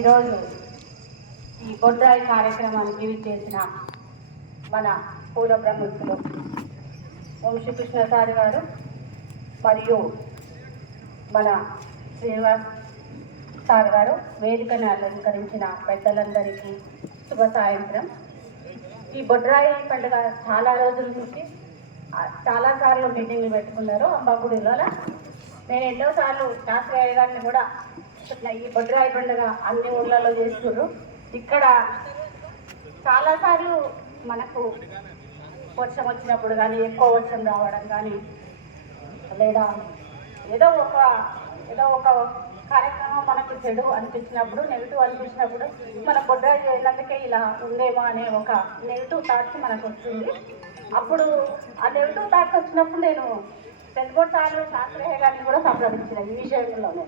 ఈరోజు ఈ బొడ్రాయి కార్యక్రమానికి విచ్చేసిన మన పూల ప్రముఖులు వంశీకృష్ణ సార్ గారు మరియు మన శ్రీనివాస్ సార్ గారు, వేదికను అలంకరించిన పెద్దలందరికీ శుభ సాయంత్రం. ఈ బొడ్రాయి పండుగ చాలా రోజుల నుంచి చాలాసార్లు మీటింగ్లు పెట్టుకున్నారు అంబాగుడిలో. నేను ఎన్నోసార్లు శాస్త్రయ్య గారిని కూడా ఈ బొడ్రాయి పండుగ అన్ని ఊళ్ళలో చేస్తున్నారు. ఇక్కడ చాలాసార్లు మనకు వర్షం వచ్చినప్పుడు కానీ, ఎక్కువ వర్షం రావడం కానీ, లేదా ఏదో ఒక కార్యక్రమం మనకు చెడు అనిపించినప్పుడు, నెగిటివ్ అనిపించినప్పుడు మన బొడ్రాయి చేయడానికి ఇలా ఉందేమో అనే ఒక నెగిటివ్ థాట్స్ మనకు వస్తుంది. అప్పుడు ఆ నెగిటివ్ థాట్స్ వచ్చినప్పుడు నేను 2-3 సార్లు శాస్త్రయ్య గారిని కూడా సంప్రదించిన ఈ విషయంలోనే.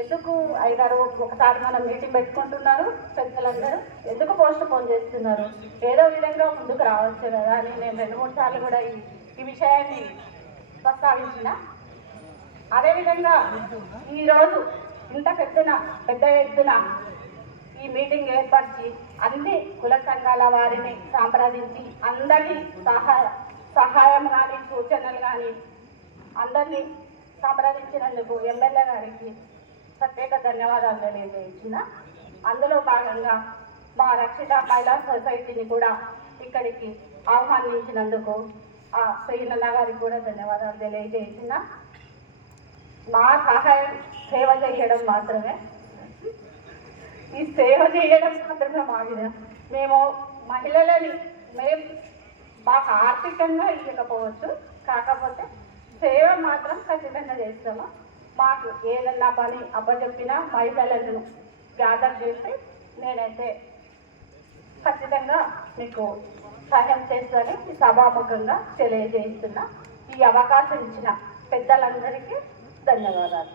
ఎందుకు అయ్యగారు ఒకసారి మనం మీటింగ్ పెట్టుకుంటున్నారు, పెద్దలందరూ ఎందుకు పోస్ట్ పోన్ చేస్తున్నారు, ఏదో విధంగా ముందుకు రావచ్చు కదా అని నేను 2-3 సార్లు కూడా ఈ విషయాన్ని ప్రస్తావించిన. అదేవిధంగా ఈరోజు ఇంత పెద్ద ఎత్తున ఈ మీటింగ్ ఏర్పరిచి అన్ని కుల సంఘాల వారిని సంప్రదించి అందరినీ సహాయం కానీ, సూచనలు కానీ అందరినీ సంప్రదించినందుకు ఎమ్మెల్యే గారికి ప్రత్యేక ధన్యవాదాలు తెలియజేయించిన. అందులో భాగంగా మా రక్షిత మహిళా సొసైటీని కూడా ఇక్కడికి ఆహ్వానించినందుకు ఆ శ్రీనన్న గారికి కూడా ధన్యవాదాలు తెలియజేయించిన. మా సహాయం సేవ చేయడం మాత్రమే, ఈ సేవ చేయడం మాత్రమే మాగిన. మేము మహిళలని మాకు ఆర్థికంగా ఇవ్వకపోవచ్చు, కాకపోతే సేవ మాత్రం ఖచ్చితంగా చేస్తాము. మాకు ఏదన్నా పని అప్పచెప్పినా మహిళలను గ్యాదర్ చేసి నేనైతే ఖచ్చితంగా మీకు సహాయం చేస్తానని సభాముఖంగా తెలియజేస్తున్నా. ఈ అవకాశం ఇచ్చిన పెద్దలందరికీ ధన్యవాదాలు.